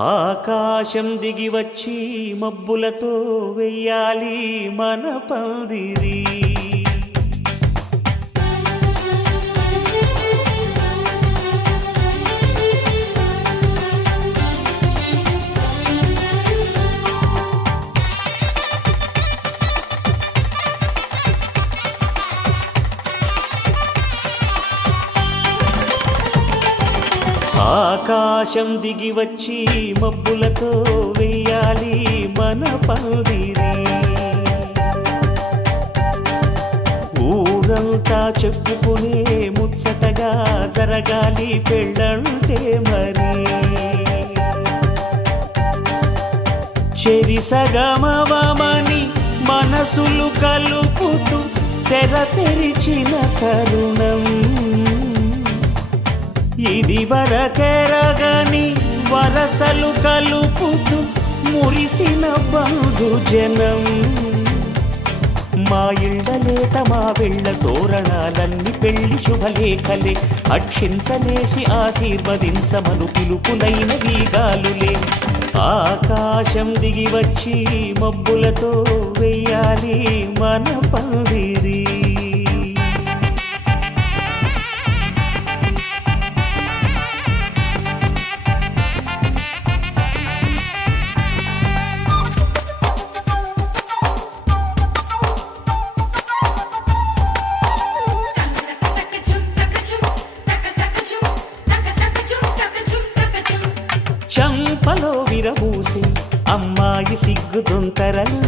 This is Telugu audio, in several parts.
ఆకాశం దిగి వచ్చి మబ్బులతో వెయ్యాలి మన పందిరి. ఆకాశం దిగి వచ్చి మబ్బులతో వెయ్యాలి మన పందిరి. ఊరంతా చెప్పుకునే ముచ్చటగా జరగాలి పెళ్ళంటే మరి. చెరిసగమవమని మనసులు కలుపుతూ తెర తెరిచిన తరుణం. ఇది వరకెరగని వరసలు కలుపుతూ మురిసిన బంధుజనం. మా ఇళ్ళలేత మా వెళ్ళ తోరణాలన్నీ పెళ్లి శుభలేఖలే. అక్షింతలేసి ఆశీర్వదించమను పిలుపులైన వీగాలులే. ఆకాశం దిగి వచ్చి మబ్బులతో వెయ్యాలి మన పందిరి. చంపలో విరబూసి అమ్మాయి సిగ్గు దొంతరలు.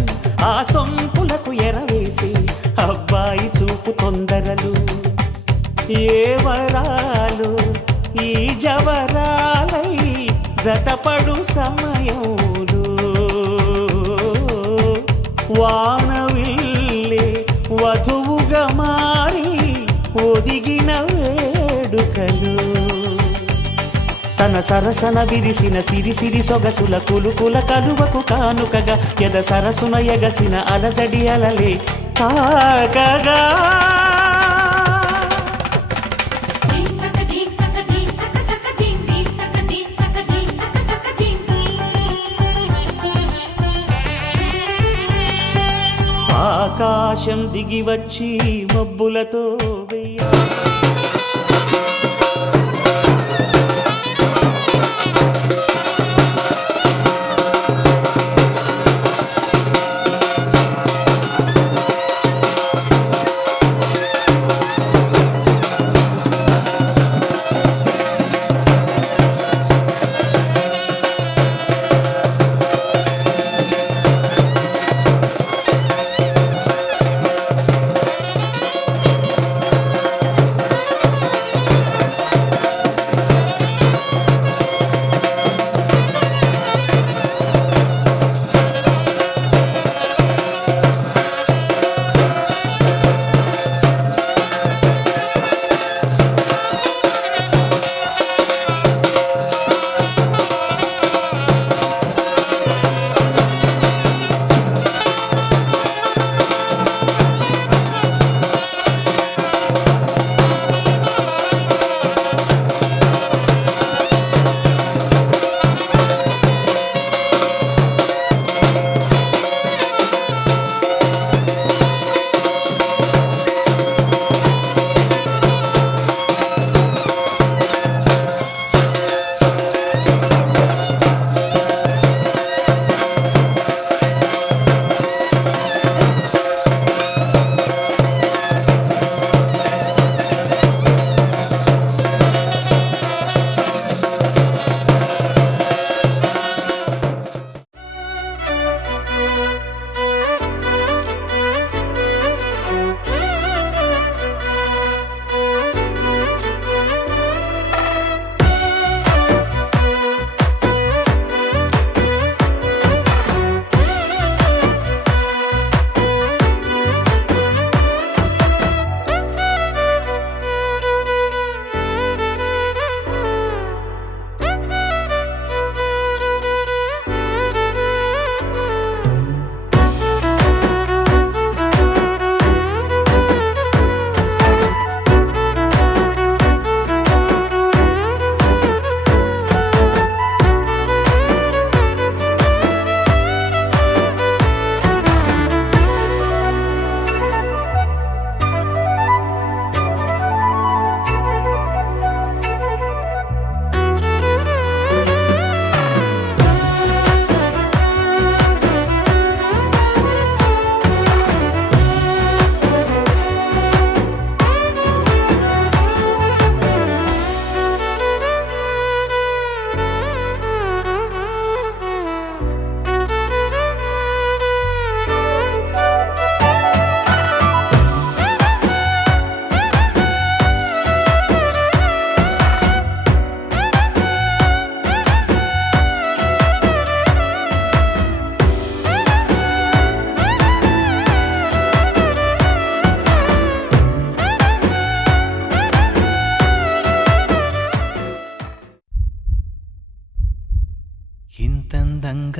ఆ సొంపులకు ఎరవేసి అబ్బాయి చూపు తొందరలు. ఏ వరాలు ఈ జవరాలై జతపడు సమయంలో. వానవిల్లే వధువుగా మారి ఒదిగిన వేడుకలు. తన సరసన విరిసిన సిరిసిరి సొగసుల కులుకుల కలువకు కానుకగా ఎద సరసున ఎగసిన అలజడి అలలే తాకగా. ఆకాశం దిగి వచ్చి మబ్బులతో వెయ్యాలి.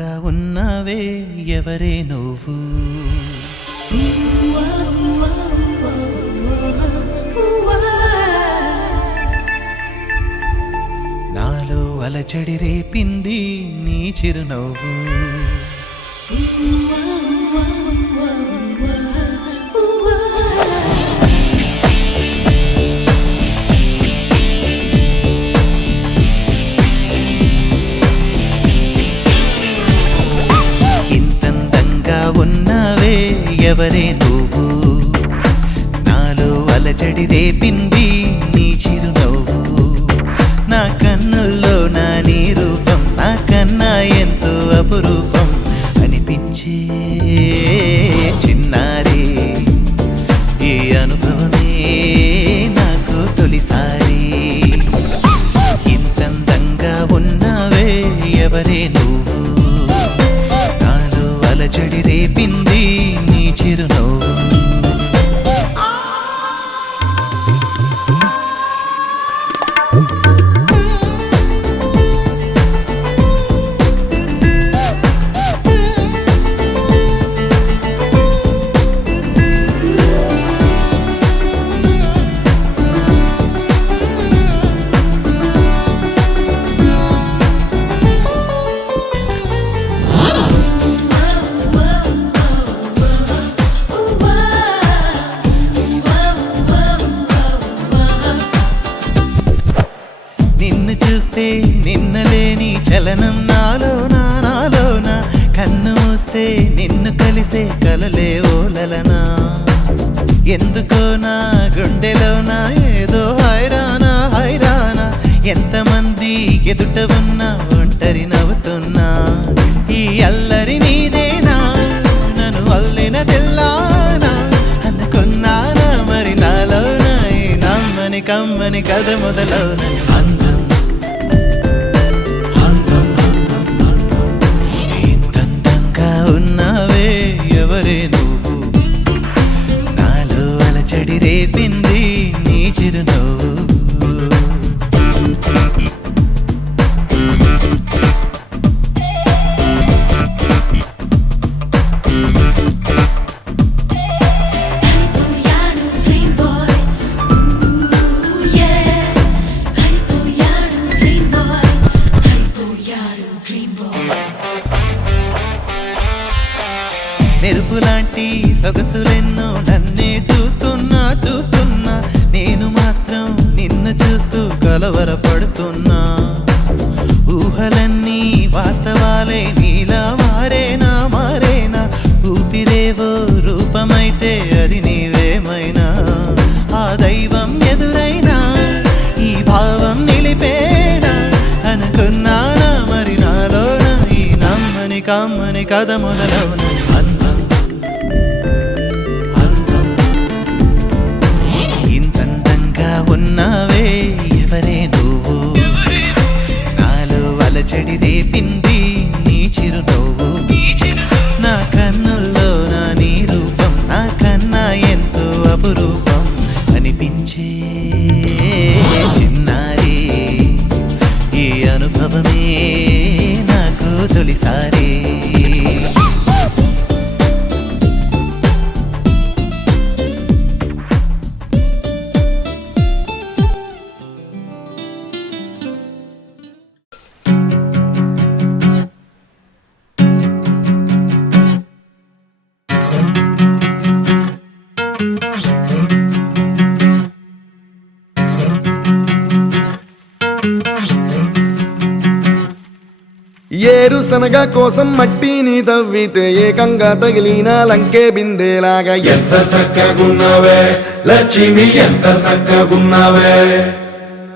అందంగా ఉన్నావే ఎవరే నువ్వు నాలో అలచడి రేపింది నీ చిరునవ్వు ఉన్నావే ఎవరే నువ్వు నాలో అలజడి రేపింది నీ చిరునవ్వు నా కన్నుల్లో నా నీ రూపం నా కన్నా ఎంతో అపురూపం అనిపించే చిన్నారి ఈ అనుభవమే నాకు తొలిసారి ఇంతందంగా ఉన్నావే ఎవరే నువ్వు అలజడి రేపింది నీ చిరునవ్వు చూస్తే నిన్నలేని చలనం నాలోన కన్ను మూస్తే నిన్ను కలిసే కలలే ఓలలనా ఎందుకో నా గుండెలోనా ఏదో హైరానా ఎంతమంది ఎదుట ఉన్నా ఒంటరి నవ్వుతున్నా ఈ అల్లరి నీదేనా నన్ను అల్లిన తెల్లానా అనుకున్నానా మరి నాలోన ఈ నమ్మని కమ్మని కథ మొదలవున అందం ఉన్నావే ఎవరే నువ్వు నాలో అలచడి రేపింది నీ చిరునవ్వు మెరుపులాంటి సొగసులెన్నో నన్నే చూస్తున్నా నేను మాత్రం నిన్ను చూస్తూ కలవరపడుతున్నా ఊహలన్నీ వాస్తవాలే నీలా మారేనా ఊపిరేవో రూపమైతే అది నీవేమైనా ఆ దైవం ఎదురైనా ఈ భావం నిలిపేనా అనుకున్నానా మరి నాలోన ఈ నమ్మని కమ్మని కథ మొదలవున ఉన్నావే ఎవరే నువ్వు నాలో అలచడి రేపింది నీ చిరునవ్వు నా కన్నుల్లో నా నీ రూపం నా కన్నా ఎంతో అపురూపం అనిపించే చిన్నారి ఈ అనుభవమే నాకు తొలిసారి ఏరుశనగ కోసం మట్టిని తవ్వితే ఏకంగా తగిలిన లంకే బిందేలాగా ఎంత సక్కగున్నావే లక్ష్మి ఎంత సక్కగున్నావే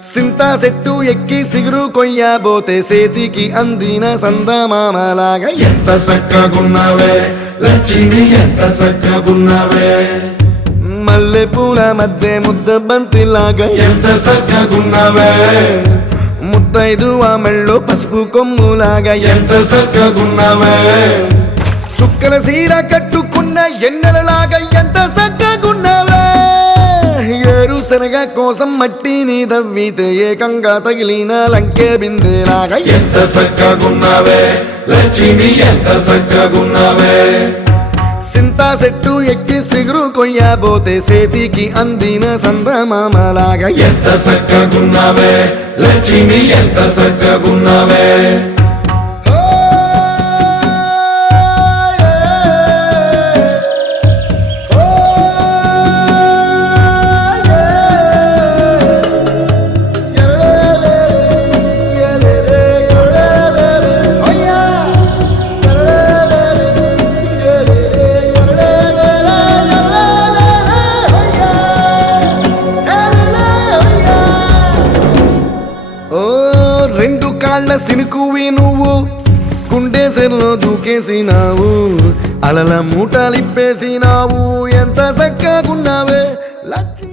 సింతా చెట్టు ఎక్కి సిగురు కొయ్యబోతే చేతికి అందిన సందమామలాగా ఎంత సక్కగున్నావే లక్ష్మి ఎంత సక్కగున్నావే మల్లె పూల మధ్య ముద్ద బంతిలాగా ఎంత సక్కగున్నావే ముత్తైదు ఆ మెళ్ళో పసుపు కొమ్ములాగా ఎంత సక్కగున్నావే సుక్కల సీర కట్టుకున్న ఎన్నెలలాగా ఎంత సక్కగున్నావే ఏరు శనగ కోసం మట్టిని దవ్వితే ఏకంగా తగిలిన లంకే బిందేలాగా ఎంత సక్కగున్నావే లక్ష్మి ఎంత సక్కగున్నావే సింతా చెట్టు ఎక్కి సిగురు కొయ్యబోతే సేతికి అందిన సందమామలాగా ఎంత సక్కగున్నావే లక్ష్మి ఎంత సక్కగున్నావే రెండు కాళ్ళ సినుకువి నువ్వు కుండేసెల్లో దూకేసినావు అలల మూటలిప్పేసినావు ఎంత చక్కగున్నావే లక్ష్మి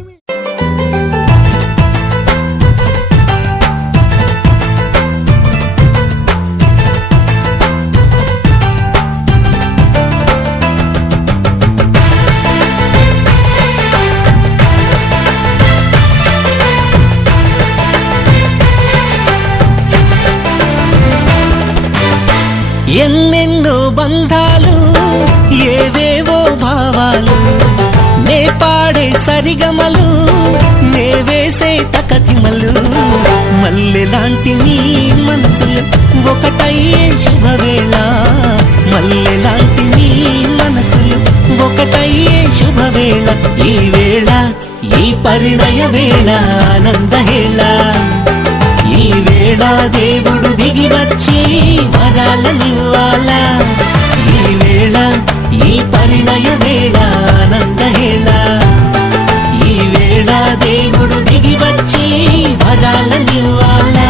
ఎన్నెన్నో బంధాలు ఏవేవో భావాలు నే పాడే సరిగమలు నే వేసే తకతిమలు మల్లెలాంటి నీ మనసులు ఒకటయ్యే శుభవేళ మల్లెలాంటి నీ మనసులు ఒకటయ్యే శుభవేళ ఈ వేళ ఈ పరిణయ వేళ ఆనందహేళ ఈ వేళ దేవుడు దిగి వచ్చి వరాలనివ్వాలా ఈ వేళ ఈ పరిణయ వేళ ఆనందహేళ ఈ వేళ దేవుడు దిగి వచ్చి వరాలనివ్వాలా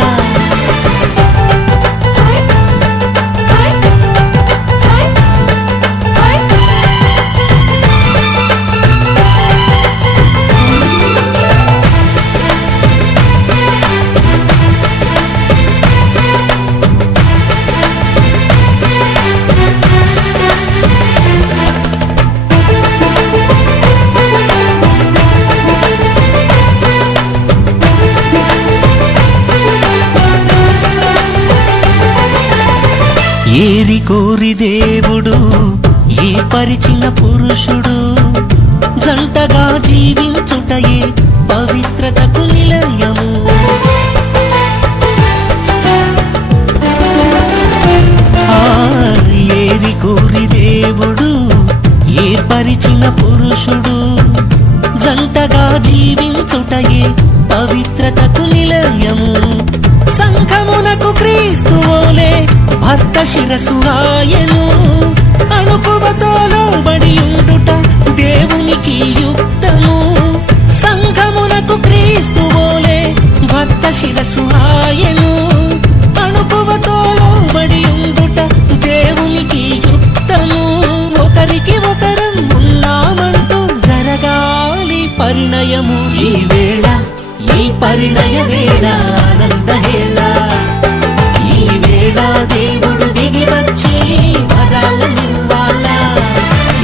ఏరి కోరి దేవుడు ఏర్పరిచిన పురుషుడు జంటగా జీవించుటయే పవిత్రతకు నిలయము ఏరి కోరి దేవుడు ఏర్పరిచిన పురుషుడు జంటగా జీవించుటయే పవిత్రతకు నిలయము సంఘమునకు క్రీస్తువోలే భర్త శిరసు ఆయను అణుకువతో లోబడి ఉండుట దేవునికి యుక్తము సంఘమునకు క్రీస్తువోలే భర్త శిరసు ఆయను అణుకువతో లోబడి ఉండుట దేవునికి యుక్తము ఒకరికి ఒకరం ఉన్నామంటూ జరగాలి పరిణయము ఈ వేళ ఈ పరిణయ వేళ ఆనందహేళ ఈ వేళ దేవుడు దిగి వచ్చి వరాలనివ్వాలా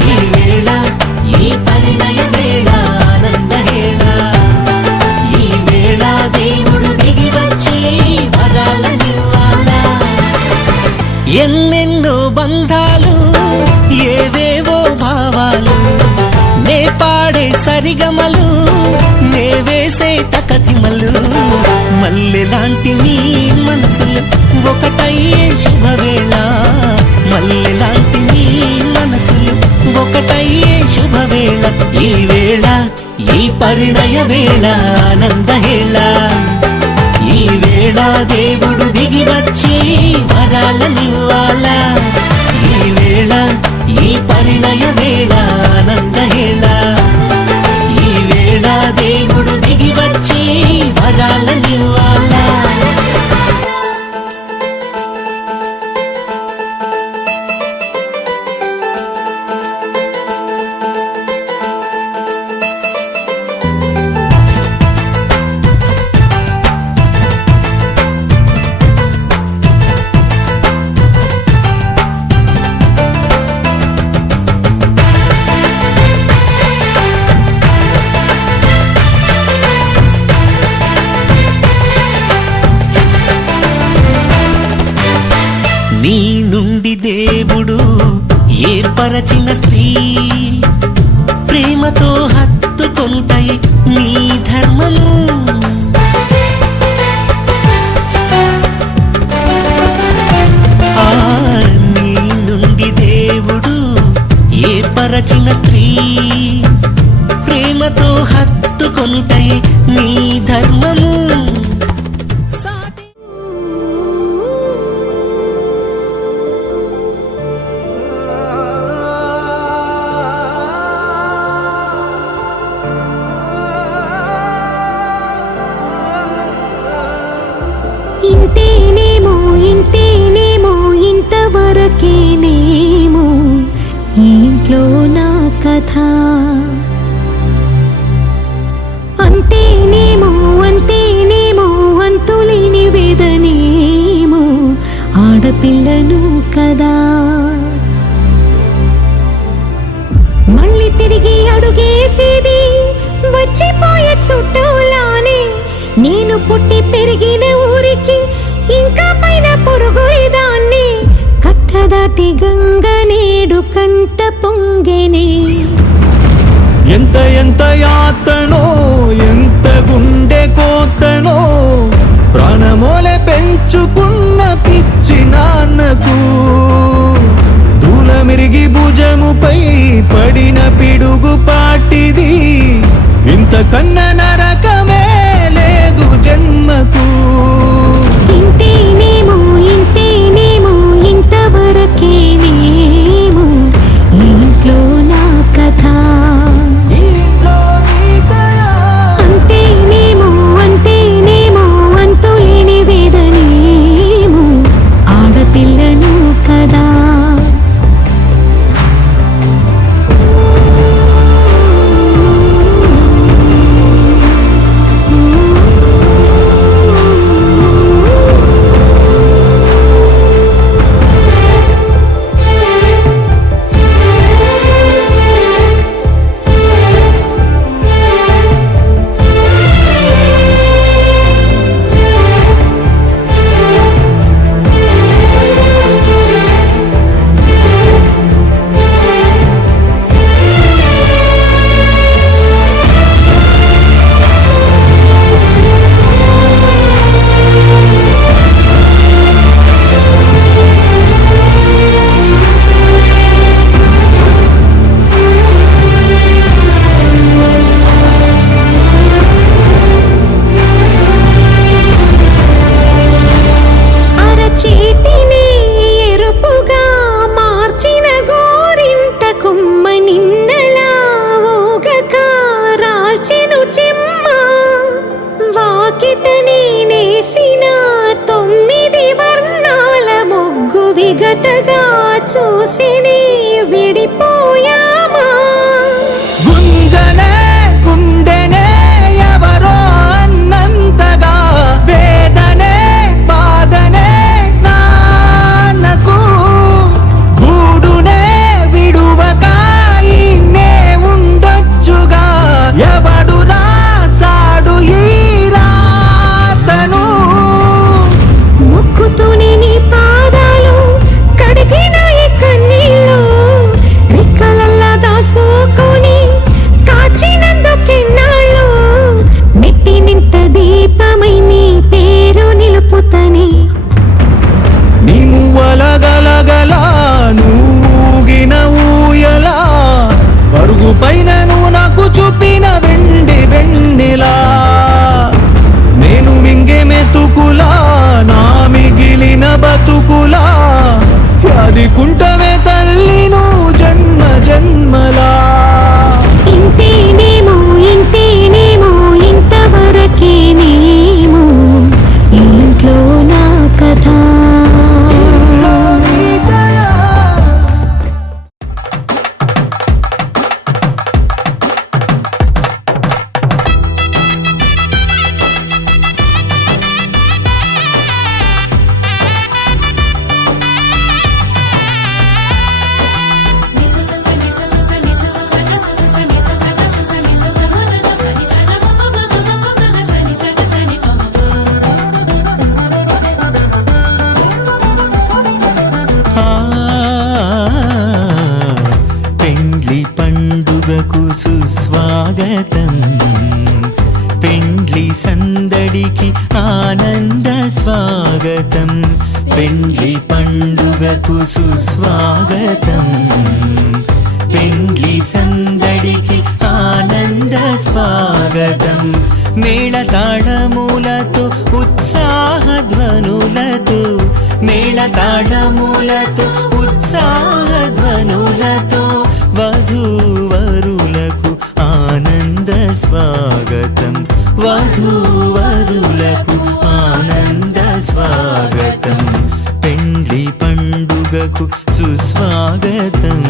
ఈ వేళ ఈ పరిణయ వేళ ఆనందహేళ ఈ వేళ దేవుడు దిగి వచ్చి వరాలనివ్వాలా ఎన్నెన్నో బంధాలు ఏవేవో భావాలు నే పాడే సరిగమలు నే వేసే తకతిమలు మల్లెలాంటి నీ మనసులు ఒకటయ్యే శుభవేళ మల్లెలాంటి నీ మనసులు ఒకటయ్యే శుభవేళ ఈ వేళ ఈ పరిణయ వేళ ఆనందహేళ ఈ వేళ దేవుడు దిగి వచ్చి వరాలనివ్వాలా ఈ వేళ ఈ పరిణయ వేళ ఆనందహేళ ఈ వేళ దేవుడు దిగి వచ్చి వరాలనివ్వాలా నుండి దేవుడు ఏర్పరచిన స్త్రీ ప్రేమతో హత్తుకొనుటయే నీ ధర్మము. నీ నుండి దేవుడు ఏర్పరచిన స్త్రీ ప్రేమతో హత్తుకొనుటయే నీ ధర్మము. ఇంతేనేమో ఇంతేనేమో ఇంతవరకేనేమో ఇంట్లో నా కథ. అంతేనేమో అంతేనేమో అంతులేని వేదనేమో ఆడపిల్లను కదా. మళ్ళీ తిరిగి అడుగేసేది వచ్చిపోయే చుట్టూలానే. నేను పుట్టి పెరిగిన ఊరికి ఇంకా పైన పొరుగురిదాన్ని. కట్టదాటి గంగ నేడు కంట పొంగెనే. ఎంత ఎంత యాతనో ఎంత గుండె కోతనో ప్రాణమోలే పెంచుకున్న పిచ్చి నాన్నకు దూలమిరిగి భుజముపై పడిన పిడుగు పాటిది. ఇంత కన్న నరకమే లేదు జన్మకు. ఇంతేనేమో ఇంతేనేమో ఇంతవరకేనేమో ఇంట్లో నా కథ. అంతేనేమో అంతేనేమో అంతులేని వేదనేమో ఆడపిల్లను కదా. విగతగా చూసిని విడిపోయామా. గుంజనే గుండెనే ఎవరో అన్నంతగా వేదనే బాధనే నాన్నకు గూడునే విడువక ఇన్నే ఉండొచ్చుగా. ఎవడు రాసాడు ఈ రాతను. మొక్కుతూనే నీ పాదాలు కడిగిన ఈ కన్నీ స్వాగతం పెండ్లి సందడికి ఆనంద స్వాగతం పెండ్లి పండుగకు సుస్వాగతం పెండ్లి సందడికి ఆనంద స్వాగతం మేళతాళములతో ఉత్సాహధ్వనులతో మేళతాళములతో ఉత్సాహధ్వనులతో వధూవరులకు ఆనంద స్వాగతం వధూవరులకు ఆనంద స్వాగతం పెండ్లి పండుగకు సుస్వాగతం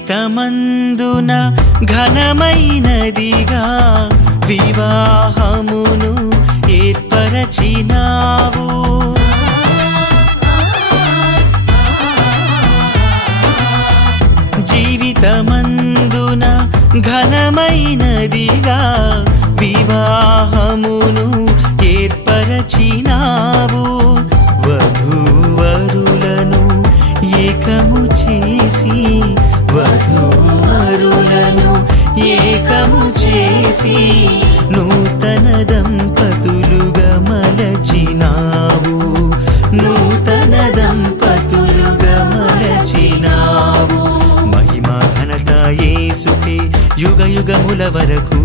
జీవితమందున ఘనమైనదిగా వివాహమును ఏర్పరచినావు జీవితమందున ఘనమైనదిగా వివాహమును ఏర్పరచినావు వధూవరులను ఏకము చేసి వధూవరులను ఏకము చేసి నూతన దంపతులుగా మలచినావు నూతన దంపతులుగా మలచినావు మహిమా ఘనత యేసుకే యుగ యుగముల వరకు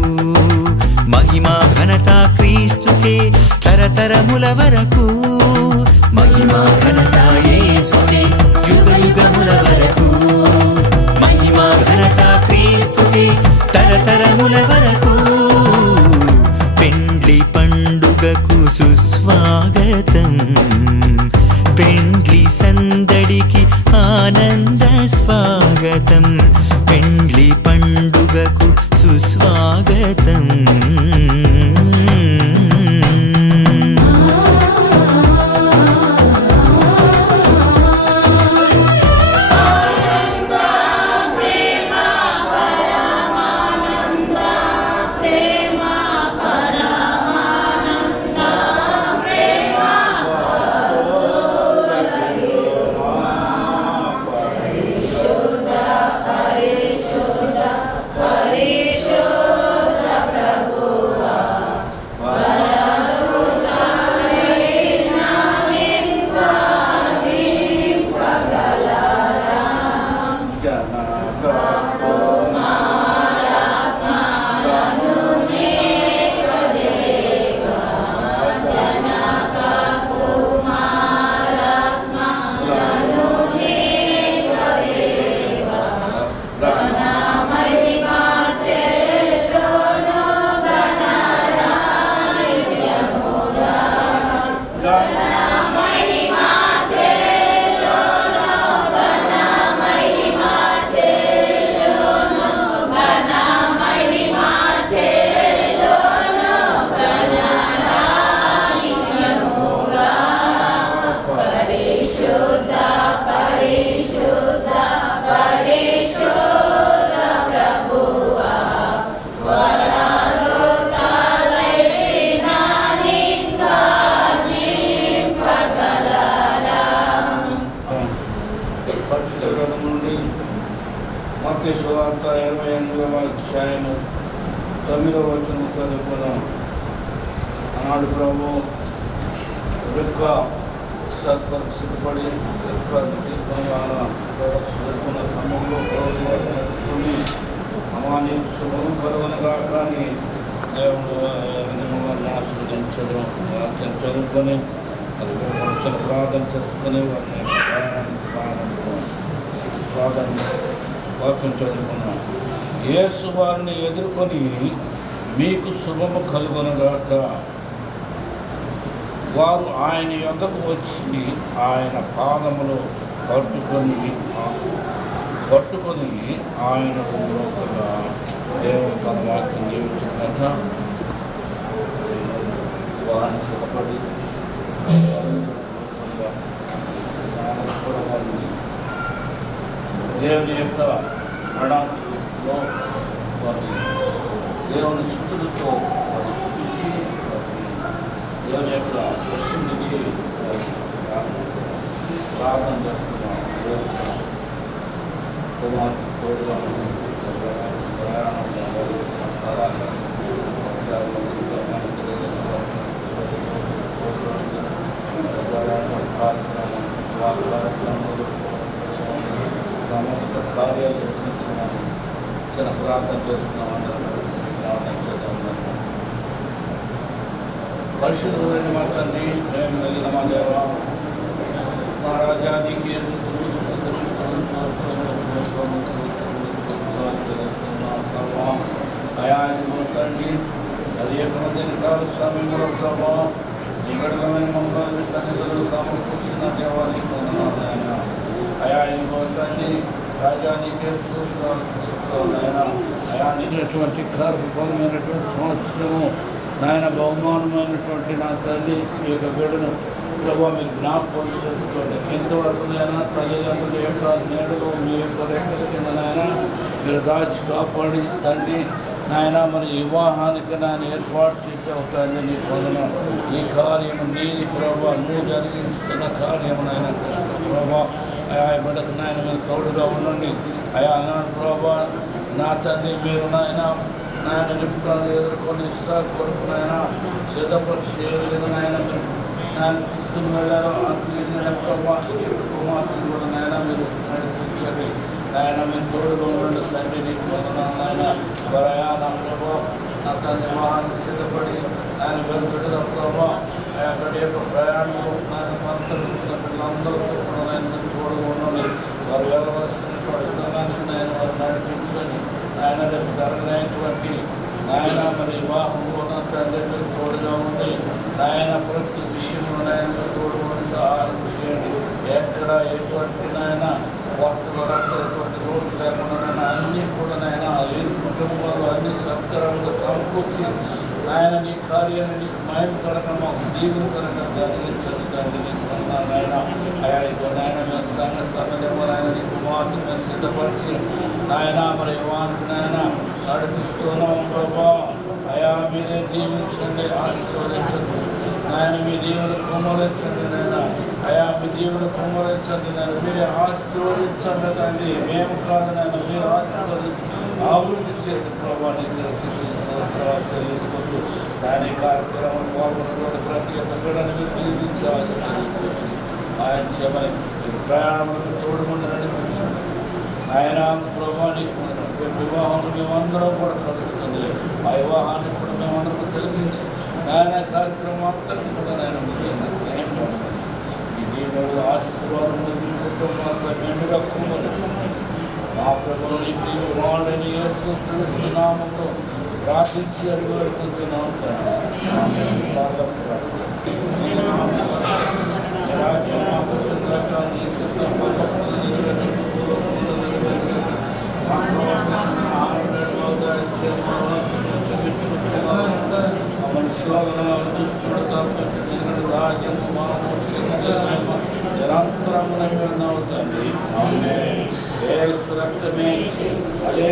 మహిమా ఘనత క్రీస్తుకే తరతరముల వరకు మహిమా ఘనత యేసుకే యుగ యుగముల వరకు మహిమా ఘనత క్రీస్తుకే తరతరముల వరకు పెండ్లి పండుగకు సుస్వాగతం పెండ్లి సందడికి ఆనంద స్వాగతం పెండ్లి పండుగకు సుస్వాగతం మత్తయి సువార్త 28వ అధ్యాయము 9వ వచనం చదువుకున్నాం. ఆనాడు ప్రభు రెక్క సిద్ధపడి తీసుకున్న సమయంలో ప్రభుత్వం అమాని శుభము కలుగునగా కానీ దేవుడు ఆశీర్వదించడం వాక్యం చదువుకొని అది వచ్చిన ప్రార్థన చేసుకుని వాటిని ప్రార్థన వాక్యం చదువుకున్నాం. యేసు వారిని ఎదుర్కొని మీకు శుభము కలుగునగాక. వారు ఆయన యొద్దకు వచ్చి ఆయన పాదములు పట్టుకొని పట్టుకొని ఆయన దేవుడు తన వాక్యం జీవించినట్ట వారిని సుఖపడి దేవుని యొక్క ప్రణాళికలో వారి దేవుని స్థుతులతో వారి స్థుతించి దేవుని యొక్క వర్షం నుంచి ప్రార్థన చేస్తున్నాం. కుమార్తె తోడుగా సమస్త కార్యాలు జరిపించుకున్నాము. చిన్న ప్రార్థన చేస్తున్నాం. అందరం పరిశుద్ధమైన మా తండ్రి, మేము వెళ్ళిన మా దేవ, మా రాజ్యానికి తండ్రి అది ఎక్కడైనా కాదు సమయంలో ప్రభావం నిగడమైన మమ్మల్ని సన్నిధులు సమకూర్చిన దేవానికి అయా ఇంకో తండ్రి రాజ్యానికి అయా నిన్నటువంటి కార్యక్రమమైనటువంటి సంవత్సరము నాయన బహుమానమైనటువంటి నా తల్లి ఈ యొక్క బిడ్డను ప్రభావ మీరు జ్ఞాపకం చేసుకోండి. ఎంతవరకు నైనా తల్లిదండ్రులు యొక్క నేడులో మీ యొక్క రెక్కల కింద నాయన మీరు దాచి కాపాడి తండ్రి నాయన మరి వివాహానికి నాయన ఏర్పాటు చేసే ఒక తండ్రిని పొందడం ఈ కార్యము నీది ప్రభావ నువ్వు జరిగిస్తున్న కార్యము నాయన ప్రభావ అయా బిడ్డకు నాయన మీరు తోడుగా ఉండండి. అయా అన్నాడు ప్రభావ నా తండ్రి మీరు నాయన నిపుణులు ఎదుర్కొని ఇస్తా కొరకు నాయన సిద్ధపరిచే నాయన మీరు నాయన తీసుకుని వెళ్ళారు. కుమార్తెను కూడా నాయన మీరు నడిపించండి. నాయన మీరు తోడుగా ఉండండి తండ్రి నీకు వందనాలు నాయన. వరయా నా ప్రభావ నా తండ్రి వివాహాన్ని సిద్ధపడి ఆయన వెళ్తుండగా ప్రభావ అక్కడ యొక్క ప్రయాణంలో నాయన పంతులు పిల్లలందరితో కూడా నాయన మీరు తోడుగా ఉండండి. వారు వెళ్ళవలసినటువంటి స్థలానికి నాయన వారు నడిపించండి. ఆయన రేపు జరగనటువంటి నాయన మరి వివాహంలో నా తండ్రి మీరు తోడుగా ఉండి నాయన ప్రతి విషయంలో నాయన తోడుకొని సహాయం చేయండి. ఎక్కడ ఎటువంటి నాయన వార్తలు రాసేటువంటి రోడ్డు లేకుండా నాయన అన్నీ కూడా నాయన ఏ కుటుంబాలు అన్ని సత్కరంగా సమకూర్చి నాయన నీ కార్యాన్ని నీకు మయం కరగమా దీవులు కరగం జరిగించండి తండ్రి నీకు అన్నారు నాయన. అయా ఇదో నాయన మేము సమయంలో నాయన నీ కుమార్తె మేము సిద్ధపరిచి నాయన మరి యువానికి నాయన నడిపిస్తున్నాం ప్రభా. అయా మీరే దీవించండి, ఆశీర్వదించండి నాయన. మీ దేవుడు కుమ్మరించండి నాయన. అయా మీ దేవుడు కుమ్మరించండి నాయన. మీరే ఆశీర్వదించండి తండ్రి. మేము కాదు నాయన, మీరు ఆశీర్వదించి అభివృద్ధి చేయండి ప్రభా. చెల్లించుకుంటూ దాని కార్యక్రమం పాల్గొన్నటువంటి ప్రతి ఒక్క బిడ్డని మీరు దీవించి ఆశీర్వదిస్తూ ఆయన చెమని ప్రయాణంలో తోడుకుంటూ నడిపించండి ఆయన. ప్రభానికి వివాహంలో మేమందరం కూడా కలుస్తుంది. ఆ వివాహాన్ని కూడా మేమందరం తెలిపించి ఆయన కార్యక్రమం అంతటి కూడా నేను ఈ దేవుడు ఆశీర్వాదం కుటుంబాలతో మెండుగా కుమ్మలు మా ప్రభుత్వం ఈ దేవుడు వాళ్ళని యేసు క్రీస్తు నామములో ప్రార్థించి అడుగు పెడుతున్నాం. నిరంతరం అవుతుంది. రక్తమే అదే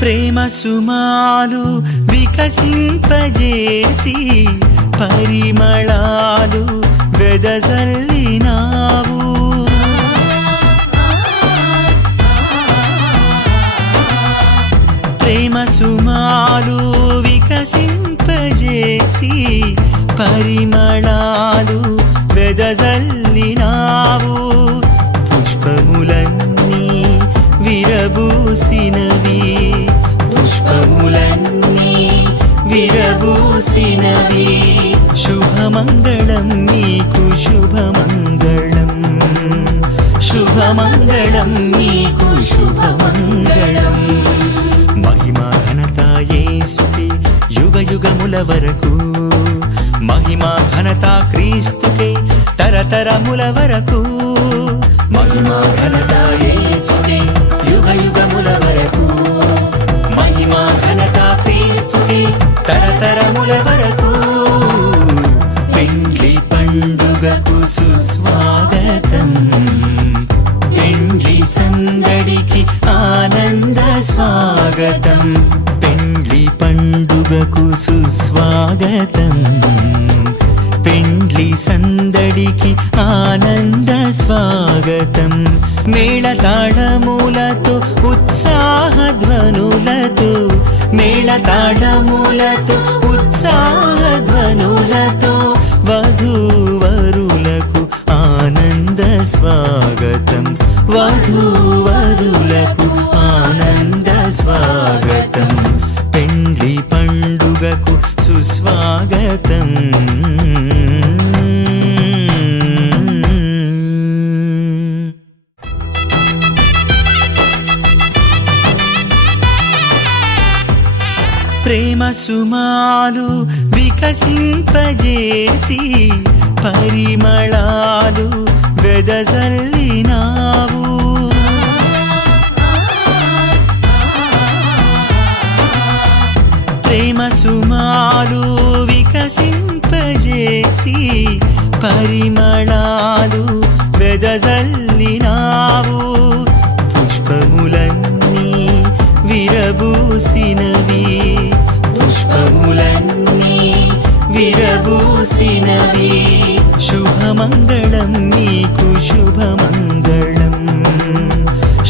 ప్రేమ సుమాలు వికసింపజేసి పరిమళాలు వెదజల్లినావు. ప్రేమ సుమాలు వికసింపజేసి పరిమళాలు వెదజల్లినావు. పుష్పములన్నీ విరబూసినవి, పుష్పములన్నీ విరబూసినవి. శుభమంగళం నీకు శుభమంగళం. శుభమంగళం నీకు శుభమంగళం. మహిమా ఘనత యేసుకే యుగ యుగముల వరకు, మహిమా ఘనత క్రీస్తుకే తరతరముల వరకు. మహిమా ఘనత యేసుకే యుగ యుగముల వరకు, మహిమా ఘనత క్రీస్తుకే తరతరముల వరకు. పెండ్లి పండుగకు సుస్వాగతం, పెండ్లి సందడికి ఆనంద స్వాగతం. పెండ్లి పండుగకు సుస్వాగతం, పెండ్లి సందడికి ఆనంద స్వాగతం. మేళతాళములతో ఉత్సాహధ్వనులతో, మేళతాళములతో ఉత్సాహధ్వనులతో వధూవరులకు ఆనంద స్వాగతం, వధూవరులకు ఆనంద స్వాగతం. పెండ్లి పండుగకు సుస్వాగతం. ప్రేమ సుమాలు వికసింపజేసి పరిమళాలు వెదజల్లినావు. ప్రేమ సుమాలు వికసింపజేసి పరిమళాలు వెదజల్లినావు. పుష్పములన్నీ విరబూసినవి, పుష్పములన్నీ విరబూసినవి. శుభమంగళం నీకు శుభమంగళం,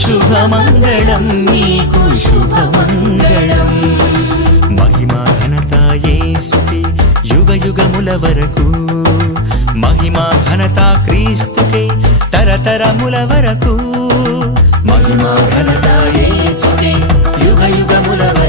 శుభమంగళం నీకు శుభమంగళం. మహిమా ఘనత యేసుకే యుగ యుగముల వరకు, మహిమా ఘనత క్రీస్తుకే తరతరముల వరకు. మహిమా ఘనత యేసుకే యుగ యుగముల వరకు.